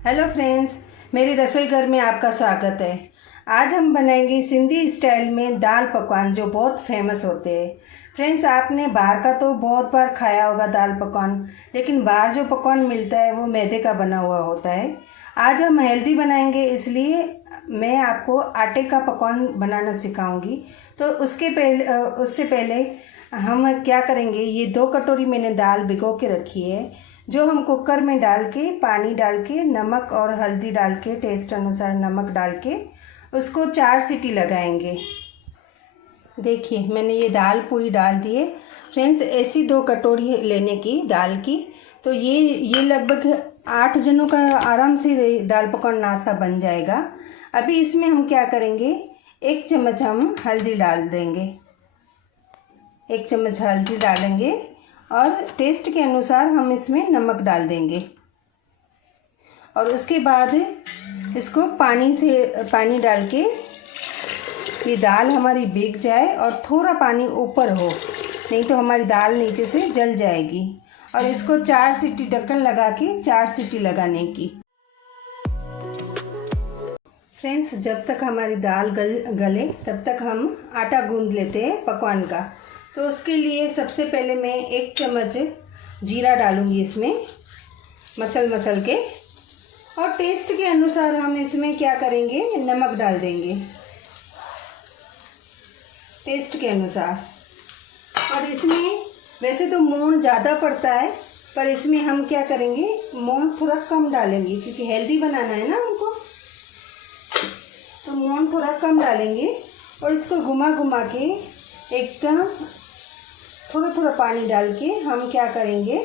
Hello friends, मेरी रसोई घर में आपका स्वागत है। आज हम बनाएंगे सिंधी स्टाइल में दाल पकवान जो बहुत फेमस होते हैं। फ्रेंड्स, आपने बाहर का तो बहुत बार खाया होगा दाल पकवान, लेकिन बाहर जो पकवान मिलता है वो मैदे का बना हुआ होता है। आज हम हेल्दी बनाएंगे, इसलिए मैं आपको आटे का पकवान बनाना सिखाऊंगी। तो उससे पहले हम क्या करेंगे, ये 2 कटोरी मैंने दाल भिगो के रखी है, जो हम कुकर में डाल के पानी डाल के नमक और हल्दी डाल के टेस्ट अनुसार नमक डाल के उसको 4 सीटी लगाएंगे। देखिए, मैंने ये दाल पूरी डाल दी है। फ्रेंड्स, ऐसी 2 कटोरी लेने की दाल की, तो ये लगभग 8 जनों का आराम से दाल पकवान नाश्ता बन जाएगा। अभी इसमें हम क्या करेंगे, 1 चम्मच हम हल्दी डाल देंगे। 1 चम्मच हल्दी डालेंगे और टेस्ट के अनुसार हम इसमें नमक डाल देंगे। और उसके बाद इसको पानी डाल के ये दाल हमारी भीग जाए और थोड़ा पानी ऊपर हो, नहीं तो हमारी दाल नीचे से जल जाएगी। और इसको 4 सीटी ढक्कन लगा के 4 सीटी लगाने की। फ्रेंड्स, जब तक हमारी दाल गले तब तक हम आटा गूंद लेते हैं पकवान का। तो उसके लिए सबसे पहले मैं 1 चम्मच जीरा डालूंगी इसमें मसल के, और टेस्ट के अनुसार हम इसमें क्या करेंगे, नमक डाल देंगे टेस्ट के अनुसार। और इसमें वैसे तो मोहन ज़्यादा पड़ता है, पर इसमें हम क्या करेंगे, मोहन थोड़ा कम डालेंगे, क्योंकि हेल्दी बनाना है ना हमको, तो मोहन थोड़ा कम डालेंगे। और इसको घुमा के एकदम थोड़ा पानी डाल के हम क्या करेंगे,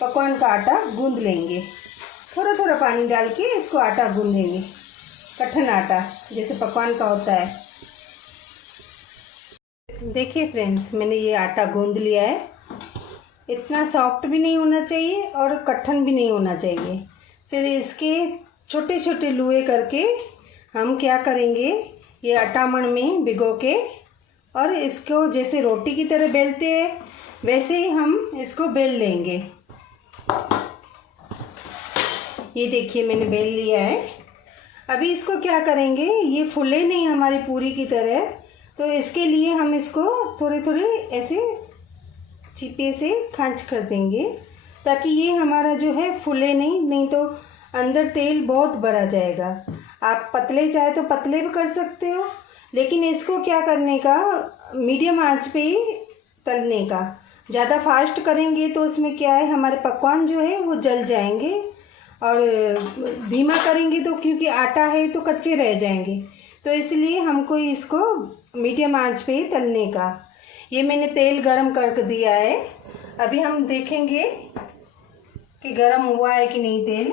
पकवान का आटा गूंद लेंगे। थोड़ा पानी डाल के इसको आटा गूंदेंगे, कठिन आटा जैसे पकवान का होता है। देखिए फ्रेंड्स, मैंने ये आटा गूंद लिया है। इतना सॉफ्ट भी नहीं होना चाहिए और कठिन भी नहीं होना चाहिए। फिर इसके छोटे छोटे लुए करके हम क्या करेंगे, ये आटा मण में भिगो के, और इसको जैसे रोटी की तरह बेलते हैं वैसे ही हम इसको बेल लेंगे। ये देखिए, मैंने बेल लिया है। अभी इसको क्या करेंगे, ये फूले नहीं हमारी पूरी की तरह, तो इसके लिए हम इसको थोड़े ऐसे चिपे से खांच कर देंगे, ताकि ये हमारा जो है फूले नहीं तो अंदर तेल बहुत भरा जाएगा। आप पतले चाहे तो पतले भी कर सकते हो, लेकिन इसको क्या करने का, मीडियम आंच पे ही तलने का। ज़्यादा फास्ट करेंगे तो उसमें क्या है, हमारे पकवान जो है वो जल जाएंगे, और धीमा करेंगे तो क्योंकि आटा है तो कच्चे रह जाएंगे। तो इसलिए हमको इसको मीडियम आंच पे ही तलने का। ये मैंने तेल गरम कर दिया है। अभी हम देखेंगे कि गरम हुआ है कि नहीं तेल।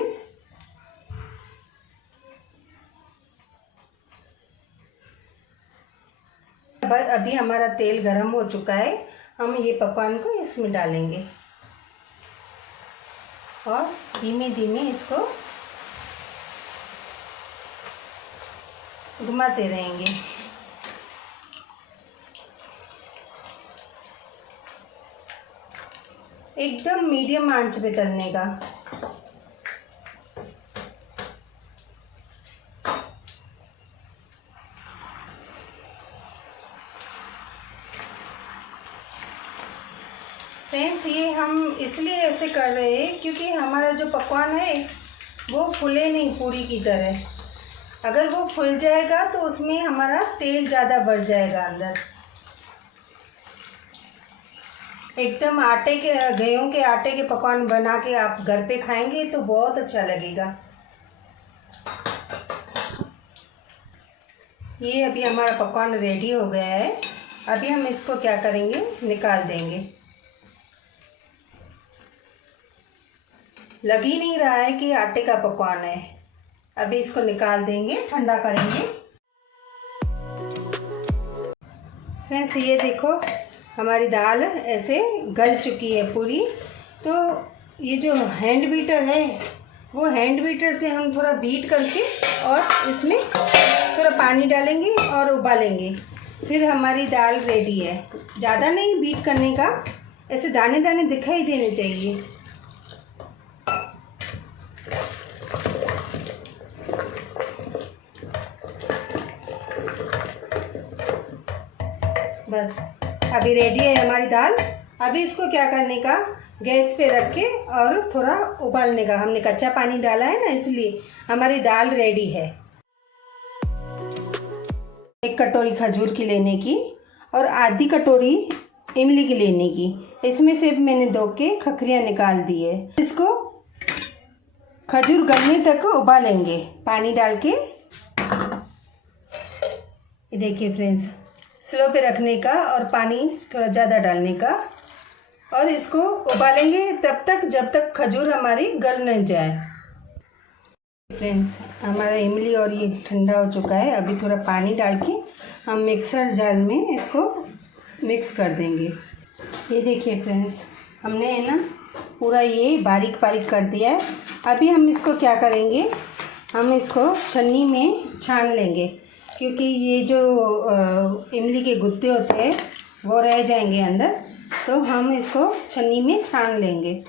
अभी हमारा तेल गरम हो चुका है। हम ये पकवान को इसमें डालेंगे और धीमे धीमे इसको घुमाते रहेंगे। एकदम मीडियम आंच पे तलने का। फ्रेंड्स, ये हम इसलिए ऐसे कर रहे हैं क्योंकि हमारा जो पकवान है वो फूले नहीं पूरी की तरह। अगर वो फूल जाएगा तो उसमें हमारा तेल ज़्यादा बढ़ जाएगा अंदर। एकदम गेहूं के आटे के पकवान बना के आप घर पे खाएंगे तो बहुत अच्छा लगेगा। ये अभी हमारा पकवान रेडी हो गया है। अभी हम इसको क्या करेंगे, निकाल देंगे। लग ही नहीं रहा है कि आटे का पकवान है। अभी इसको निकाल देंगे, ठंडा करेंगे। फ्रेंड्स, ये देखो हमारी दाल ऐसे गल चुकी है पूरी। तो ये जो हैंड बीटर है, वो हैंड बीटर से हम थोड़ा बीट करके और इसमें थोड़ा पानी डालेंगे और उबालेंगे। फिर हमारी दाल रेडी है। ज़्यादा नहीं बीट करने का, ऐसे दाने दाने दिखाई देने चाहिए। बस अभी रेडी है हमारी दाल। अभी इसको क्या करने का, गैस पे रख के और थोड़ा उबालने का। हमने कच्चा पानी डाला है ना, इसलिए हमारी दाल रेडी है। 1 कटोरी खजूर की लेने की और आधी कटोरी इमली की लेने की। इसमें से मैंने 2 के खखरियाँ निकाल दी है। इसको खजूर गलने तक उबालेंगे पानी डाल के। ये देखिए फ्रेंड्स, स्लो पे रखने का और पानी थोड़ा ज़्यादा डालने का और इसको उबालेंगे तब तक जब तक खजूर हमारी गल न जाए। फ्रेंड्स, हमारा इमली और ये ठंडा हो चुका है। अभी थोड़ा पानी डाल के हम मिक्सर जार में इसको मिक्स कर देंगे। ये देखिए फ्रेंड्स, हमने है ना पूरा ये बारीक बारीक कर दिया है। अभी हम इसको क्या करेंगे, हम इसको छन्नी में छान लेंगे, क्योंकि ये जो इमली के गुत्ते होते हैं वो रह जाएंगे अंदर, तो हम इसको छन्नी में छान लेंगे।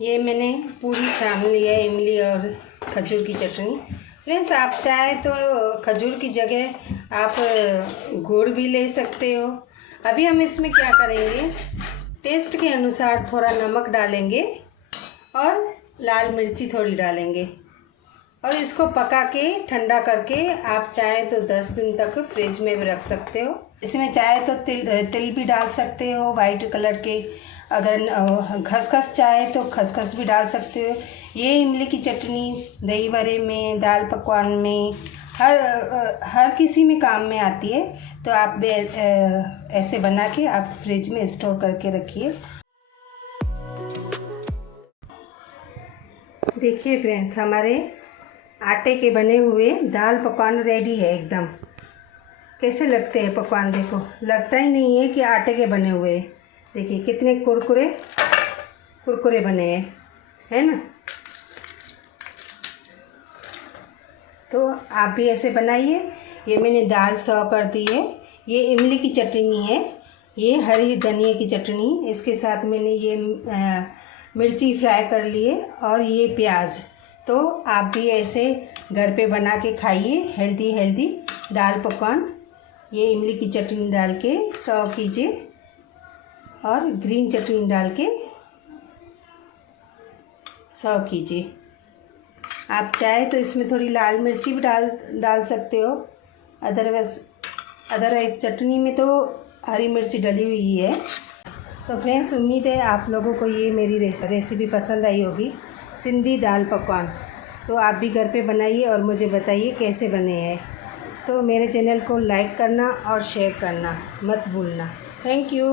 ये मैंने पूरी छान ली है इमली और खजूर की चटनी। फ्रेंड्स, आप चाहे तो खजूर की जगह आप गुड़ भी ले सकते हो। अभी हम इसमें क्या करेंगे, टेस्ट के अनुसार थोड़ा नमक डालेंगे और लाल मिर्ची थोड़ी डालेंगे और इसको पका के ठंडा करके आप चाहे तो 10 दिन तक फ्रिज में भी रख सकते हो। इसमें चाहे तो तिल भी डाल सकते हो वाइट कलर के। अगर खसखस चाहे तो खसखस भी डाल सकते हो। ये इमली की चटनी दही बड़े में, दाल पकवान में, हर किसी में काम में आती है। तो आप ऐसे बना के आप फ्रिज में स्टोर करके रखिए। देखिए फ्रेंड्स, हमारे आटे के बने हुए दाल पकवान रेडी है एकदम। कैसे लगते हैं पकवान, देखो लगता ही नहीं है कि आटे के बने हुए। देखिए कितने कुरकुरे कुरकुरे बने हैं, है ना। तो आप भी ऐसे बनाइए। ये मैंने दाल सर्व कर दी है। ये इमली की चटनी है, ये हरी धनिया की चटनी, इसके साथ मैंने ये मिर्ची फ्राई कर लिए और ये प्याज। तो आप भी ऐसे घर पे बना के खाइए हेल्दी हेल्दी दाल पकवान। ये इमली की चटनी डाल के सर्व कीजिए और ग्रीन चटनी डाल के सर्व कीजिए। आप चाहे तो इसमें थोड़ी लाल मिर्ची भी डाल सकते हो। अदरवाइज़ चटनी में तो हरी मिर्ची डली हुई है। तो फ्रेंड्स, उम्मीद है आप लोगों को ये मेरी रेसिपी पसंद आई होगी, सिंधी दाल पकवान। तो आप भी घर पे बनाइए और मुझे बताइए कैसे बने हैं। तो मेरे चैनल को लाइक करना और शेयर करना मत भूलना। Thank you.